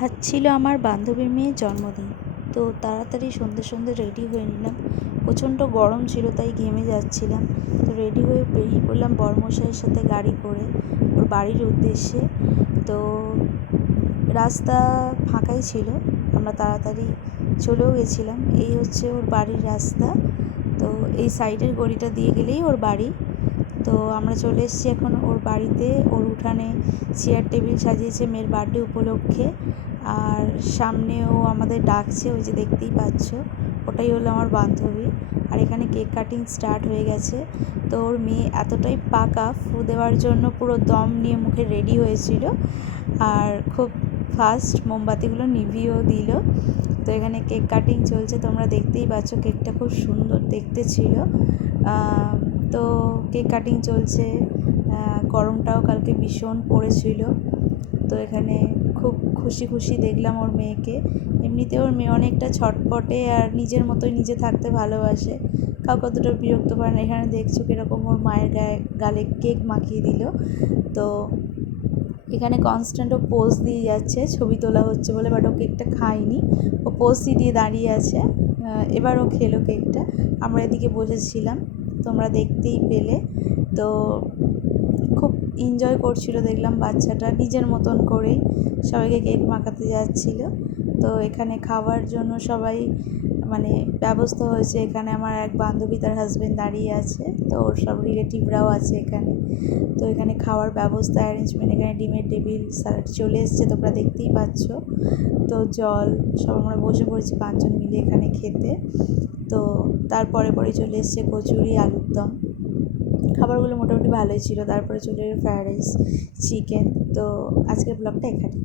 আজ ছিল আমার বান্ধবীর মেয়ের জন্মদিন। তো তাড়াতাড়ি সন্ধ্যে সন্ধ্যে রেডি হয়ে নিলাম। প্রচণ্ড গরম ছিল, তাই ঘেমে যাচ্ছিলাম। তো রেডি হয়ে বেরিয়ে পড়লাম বরমশাইয়ের সাথে গাড়ি করে ওর বাড়ির উদ্দেশ্যে। তো রাস্তা ফাঁকাই ছিল, আমরা তাড়াতাড়ি চলেও গেছিলাম। এই হচ্ছে ওর বাড়ির রাস্তা। তো এই সাইডের গলিটা দিয়ে গেলেই ওর বাড়ি। তো আমরা চলে এসেছি এখন ওর বাড়িতে। ওর উঠানে চেয়ার টেবিল সাজিয়েছে মেয়ের বার্থডে উপলক্ষে। আর সামনেও আমাদের ডাকছে, ওই যে দেখতেই পাচ্ছ, ওটাই হলো আমার বান্ধবী। আর এখানে কেক কাটিং স্টার্ট হয়ে গেছে। তো ওর মেয়ে এতটাই পাকা, ফু দেওয়ার জন্য পুরো দম নিয়ে মুখে রেডি হয়েছিল। আর খুব ফাস্ট মোমবাতিগুলো নিভিয়েও দিল। তো এখানে কেক কাটিং চলছে, তোমরা দেখতেই পাচ্ছ। কেকটা খুব সুন্দর দেখতে ছিল। তো কেক কাটিং চলছে। গরমটাও কালকে ভীষণ পড়েছিল। তো এখানে খুব খুশি খুশি দেখলাম ওর মেয়েকে। এমনিতে ওর মেয়ে অনেকটা ছটপটে আর নিজের মতোই নিজে থাকতে ভালোবাসে, কাউকে অতটা বিরক্ত করে না। এখানে দেখছো কীরকম ওর মায়ের গালে কেক মাখিয়ে দিল। তো এখানে কনস্ট্যান্ট ও পোজ দিয়ে যাচ্ছে, ছবি তোলা হচ্ছে বলে, বাট ও কেকটা খায়নি, ও পোজই দিয়ে দাঁড়িয়ে আছে। এবার ও খেলো কেকটা। আমরা এদিকে বসেছিলাম, তোমরা দেখতেই পেলে। তো খুব এনজয় করছিল দেখলাম বাচ্চাটা, নিজের মতন করেই সবাইকে কেক মাখাতে যাচ্ছিল। তো এখানে খাওয়ার জন্য সবাই মানে ব্যবস্থা হয়েছে। এখানে আমার এক বান্ধবী, তার হাজব্যান্ড দাঁড়িয়ে আছে। তো ওর সব রিলেটিভরাও আছে এখানে। তো এখানে খাওয়ার ব্যবস্থা, অ্যারেঞ্জমেন্ট, এখানে ডিমের টেবিল, স্যালাড চলে এসছে, তোমরা দেখতেই পাচ্ছ। তো জল, সব আমরা বসে পড়েছি 5 জন মিলে এখানে খেতে। তো তারপরে চলে এসছে কচুরি, আলুর দম। খাবারগুলো মোটামুটি ভালোই ছিল। তারপরে চলে এলো ফ্রায়েড রাইস, চিকেন। তো আজকের ব্লগটা এখানে।